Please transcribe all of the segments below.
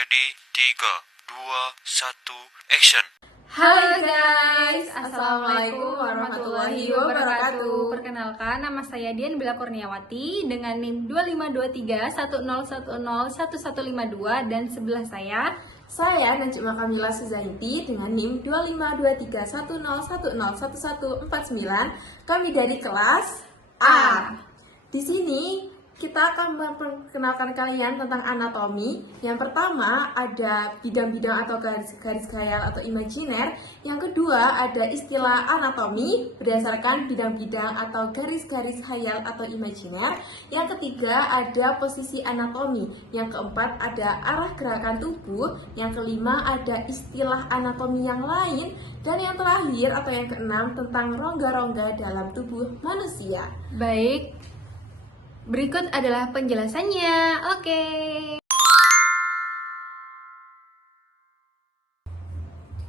Ready, 3, 2, 1, action. Halo guys, Assalamualaikum warahmatullahi wabarakatuh. Perkenalkan, nama saya Dian Bella Kurniawati dengan NIM 252310101152 dan sebelah saya Najma Kamila Suzaiti dengan NIM 252310101149. Kami dari kelas A. Di sini kita akan memperkenalkan kalian tentang anatomi. Yang pertama ada bidang-bidang atau garis-garis khayal atau imajiner. Yang kedua ada istilah anatomi berdasarkan bidang-bidang atau garis-garis khayal atau imajiner. Yang ketiga ada posisi anatomi. Yang keempat ada arah gerakan tubuh. Yang kelima ada istilah anatomi yang lain. Dan yang terakhir atau yang keenam tentang rongga-rongga dalam tubuh manusia. Baik, berikut adalah penjelasannya. Oke.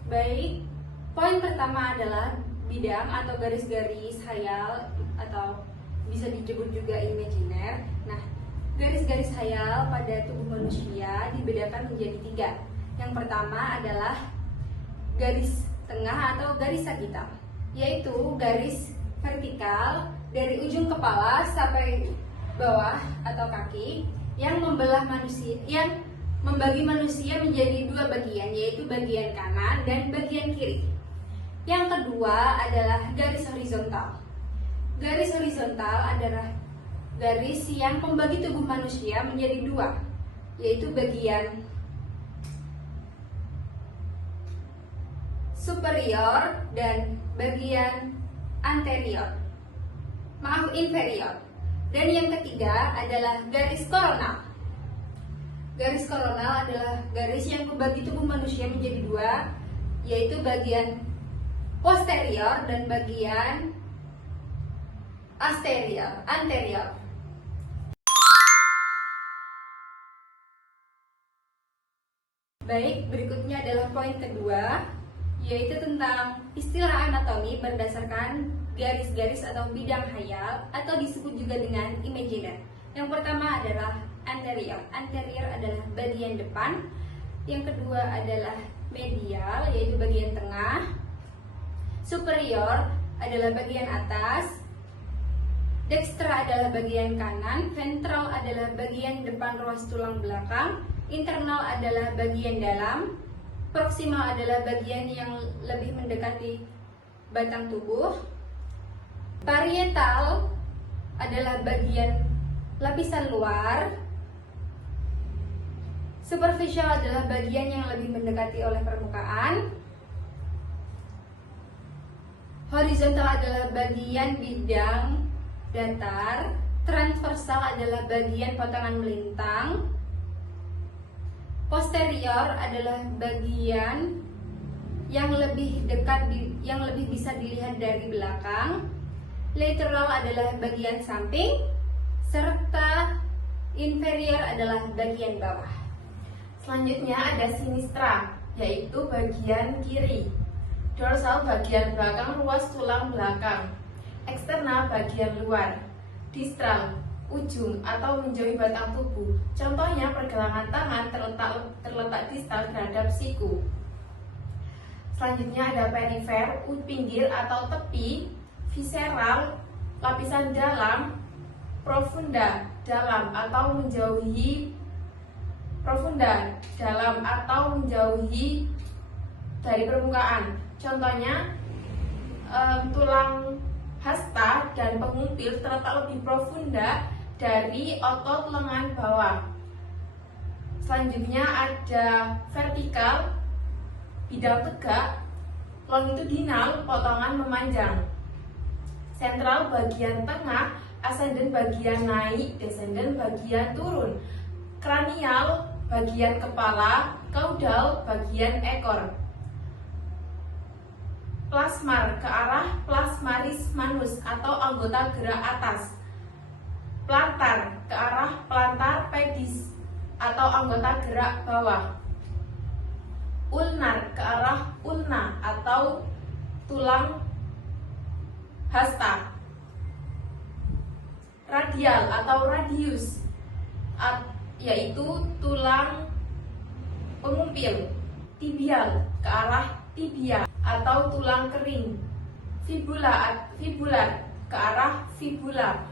Baik, poin pertama adalah bidang atau garis-garis khayal atau bisa disebut juga imajiner. Nah, garis-garis khayal pada tubuh manusia dibedakan menjadi 3. Yang pertama adalah garis tengah atau garis sagital, yaitu garis vertikal dari ujung kepala sampai bawah atau kaki yang membelah manusia, yang membagi manusia menjadi 2 bagian, yaitu bagian kanan dan bagian kiri. Yang kedua adalah garis horizontal. Garis horizontal adalah garis yang membagi tubuh manusia menjadi 2, yaitu bagian superior dan bagian inferior. Dan yang ketiga adalah garis koronal. Garis koronal adalah garis yang membagi tubuh manusia menjadi 2, yaitu bagian posterior dan bagian anterior. Baik, berikutnya adalah poin kedua, yaitu tentang istilah anatomi berdasarkan garis-garis atau bidang khayal atau disebut juga dengan imajiner. Yang pertama adalah anterior. Anterior adalah bagian depan. Yang kedua adalah medial, yaitu bagian tengah. Superior adalah bagian atas. Dextra adalah bagian kanan. Ventral adalah bagian depan ruas tulang belakang. Internal adalah bagian dalam. Proksimal adalah bagian yang lebih mendekati batang tubuh. Parietal adalah bagian lapisan luar. Superficial adalah bagian yang lebih mendekati oleh permukaan. Horizontal adalah bagian bidang datar. Transversal adalah bagian potongan melintang. Posterior adalah bagian yang lebih dekat, yang lebih bisa dilihat dari belakang. Lateral adalah bagian samping, serta inferior adalah bagian bawah. Selanjutnya ada sinistra, yaitu bagian kiri. Dorsal bagian belakang ruas tulang belakang. Eksternal bagian luar. Distral ujung atau menjauhi batang tubuh. Contohnya pergelangan tangan terletak distal terhadap siku. Selanjutnya ada perifer, pinggir atau tepi. Visceral, lapisan dalam. Profunda, dalam atau menjauhi. Profunda, dalam atau menjauhi dari permukaan. Contohnya tulang hasta dan pengumpil terletak lebih profunda dari otot lengan bawah. Selanjutnya ada vertikal, bidang tegak. Longitudinal, potongan memanjang. Sentral, bagian tengah. Ascendant, bagian naik. Descendant, bagian turun. Kranial, bagian kepala. Caudal, bagian ekor. Plasmar, ke arah plasmaris manus atau anggota gerak atas. Plantar, ke arah plantar pedis atau anggota gerak bawah. Ulnar, ke arah ulna atau tulang hasta. Radial atau radius, yaitu tulang supil. Tibial ke arah tibia atau tulang kering. Fibular ke arah fibula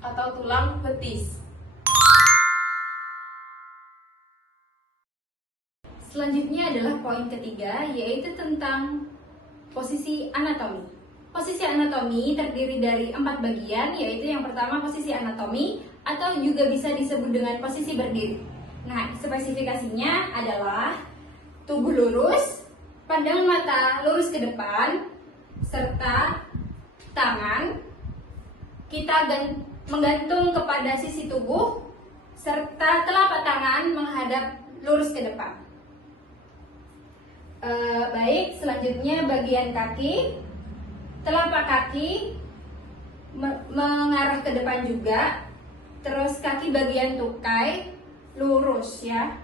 atau tulang betis. Selanjutnya adalah poin ketiga, yaitu tentang posisi anatomi. Posisi anatomi terdiri dari 4 bagian, yaitu yang pertama posisi anatomi atau juga bisa disebut dengan posisi berdiri. Nah, spesifikasinya adalah tubuh lurus, pandang mata lurus ke depan, serta tangan kita menggantung kepada sisi tubuh, serta telapak tangan menghadap lurus ke depan. Baik, selanjutnya bagian kaki, telapak kaki mengarah ke depan juga, terus kaki bagian tukai lurus ya.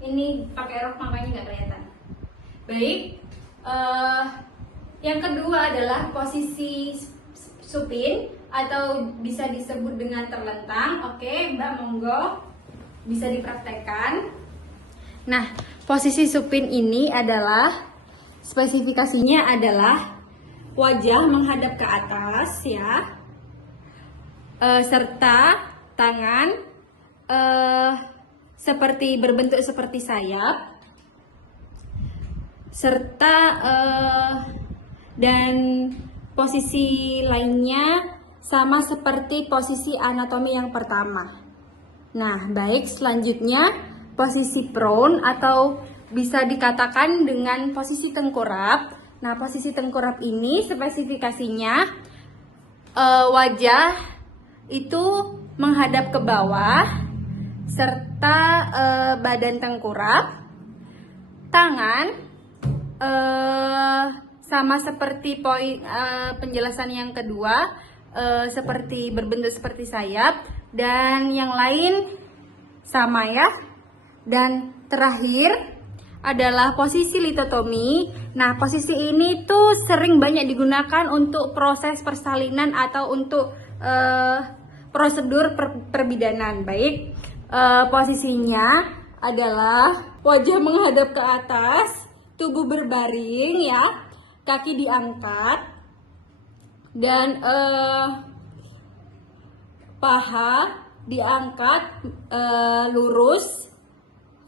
Ini pakai rok makanya nggak kelihatan. Baik, yang kedua adalah posisi supin atau bisa disebut dengan terlentang. Oke, Mbak, monggo bisa dipraktekkan. Nah, posisi supin ini adalah spesifikasinya adalah wajah menghadap ke atas ya, serta tangan seperti berbentuk seperti sayap, serta dan posisi lainnya sama seperti posisi anatomi yang pertama. Nah, baik, selanjutnya posisi prone atau bisa dikatakan dengan posisi tengkurap. Nah, posisi tengkurap ini spesifikasinya wajah itu menghadap ke bawah serta badan tengkurap, tangan sama seperti poin penjelasan yang kedua, seperti berbentuk seperti sayap, dan yang lain sama ya. Dan terakhir adalah posisi litotomi. Nah, posisi ini tuh sering banyak digunakan untuk proses persalinan atau untuk prosedur perbidanan. Baik, posisinya adalah wajah menghadap ke atas, tubuh berbaring ya, kaki diangkat, dan paha diangkat lurus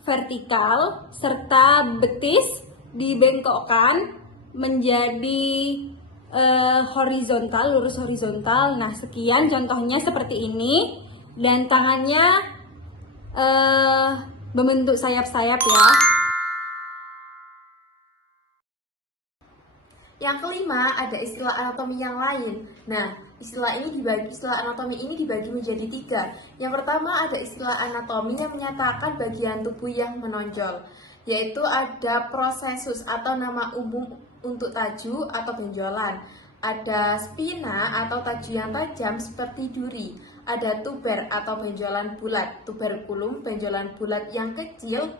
vertikal, serta betis dibengkokkan menjadi horizontal, lurus horizontal. Nah, sekian contohnya seperti ini, dan tangannya membentuk sayap-sayap ya. Yang kelima, ada istilah anatomi yang lain. Nah, istilah anatomi ini dibagi menjadi 3. Yang pertama ada istilah anatomi yang menyatakan bagian tubuh yang menonjol, yaitu ada prosesus atau nama umum untuk taju atau benjolan. Ada spina atau taju yang tajam seperti duri. Ada tuber atau benjolan bulat, tuberculum benjolan bulat yang kecil,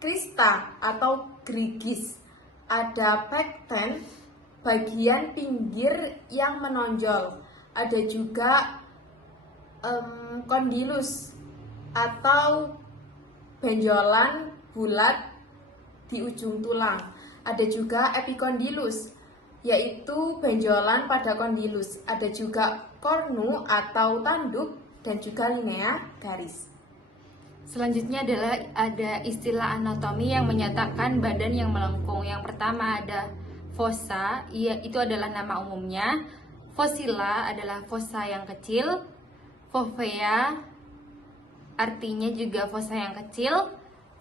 crista atau grigis. Ada pecten, bagian pinggir yang menonjol. Ada juga condylus atau benjolan bulat di ujung tulang. Ada juga epicondylus, yaitu benjolan pada condylus. Ada juga cornu atau tanduk, dan juga linea garis. Selanjutnya adalah ada istilah anatomi yang menyatakan badan yang melengkung. Yang pertama ada fossa, itu adalah nama umumnya. Fossila adalah fossa yang kecil. Fovea artinya juga fossa yang kecil.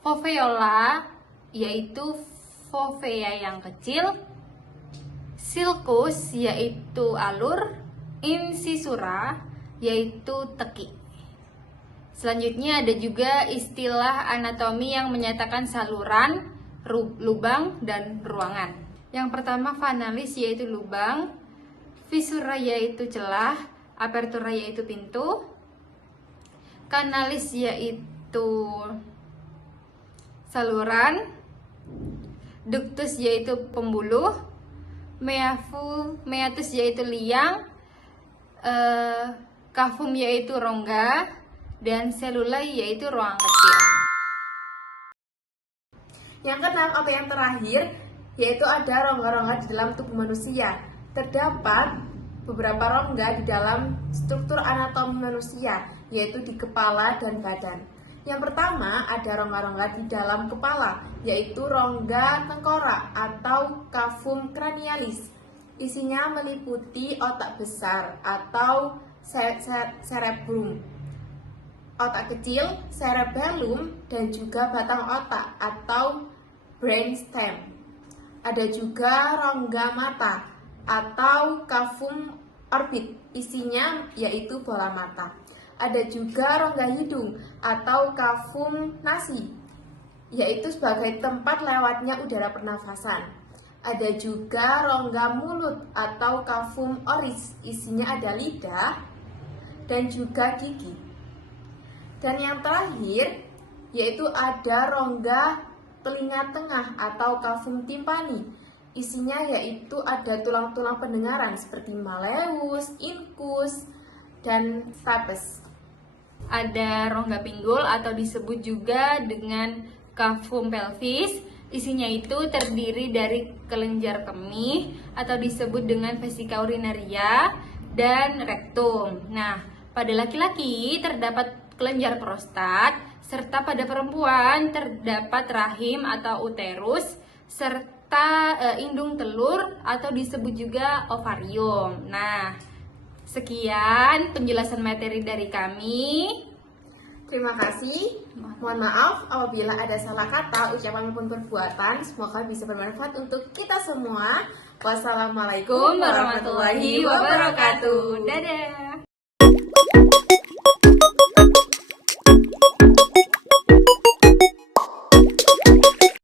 Foveola yaitu fovea yang kecil. Sulcus yaitu alur. Incisura yaitu teki. Selanjutnya ada juga istilah anatomi yang menyatakan saluran, lubang, dan ruangan. Yang pertama vanalis yaitu lubang, fissura yaitu celah, apertura yaitu pintu, kanalis yaitu saluran, ductus yaitu pembuluh, meatus yaitu liang, cavum yaitu rongga, dan selula yaitu ruang kecil. Yang keenam atau yang terakhir, yaitu ada rongga-rongga di dalam tubuh manusia. Terdapat beberapa rongga di dalam struktur anatomi manusia, yaitu di kepala dan badan. Yang pertama ada rongga-rongga di dalam kepala, yaitu rongga tengkorak atau cavum cranialis. Isinya meliputi otak besar atau cerebrum, otak kecil, cerebellum, dan juga batang otak atau brainstem. Ada juga rongga mata atau cavum orbit, isinya yaitu bola mata. Ada juga rongga hidung atau cavum nasi, yaitu sebagai tempat lewatnya udara pernafasan. Ada juga rongga mulut atau cavum oris, isinya ada lidah dan juga gigi. Dan yang terakhir yaitu ada rongga telinga tengah atau cavum timpani. Isinya yaitu ada tulang-tulang pendengaran seperti malleus, incus, dan stapes. Ada rongga pinggul atau disebut juga dengan cavum pelvis. Isinya itu terdiri dari kelenjar kemih atau disebut dengan vesika urinaria dan rektum. Nah, pada laki-laki terdapat kelenjar prostat, serta pada perempuan terdapat rahim atau uterus, serta indung telur atau disebut juga ovarium. Nah, sekian penjelasan materi dari kami. Terima kasih. Mohon maaf apabila ada salah kata, ucapan maupun perbuatan. Semoga bisa bermanfaat untuk kita semua. Wassalamualaikum warahmatullahi wabarakatuh. Dadah.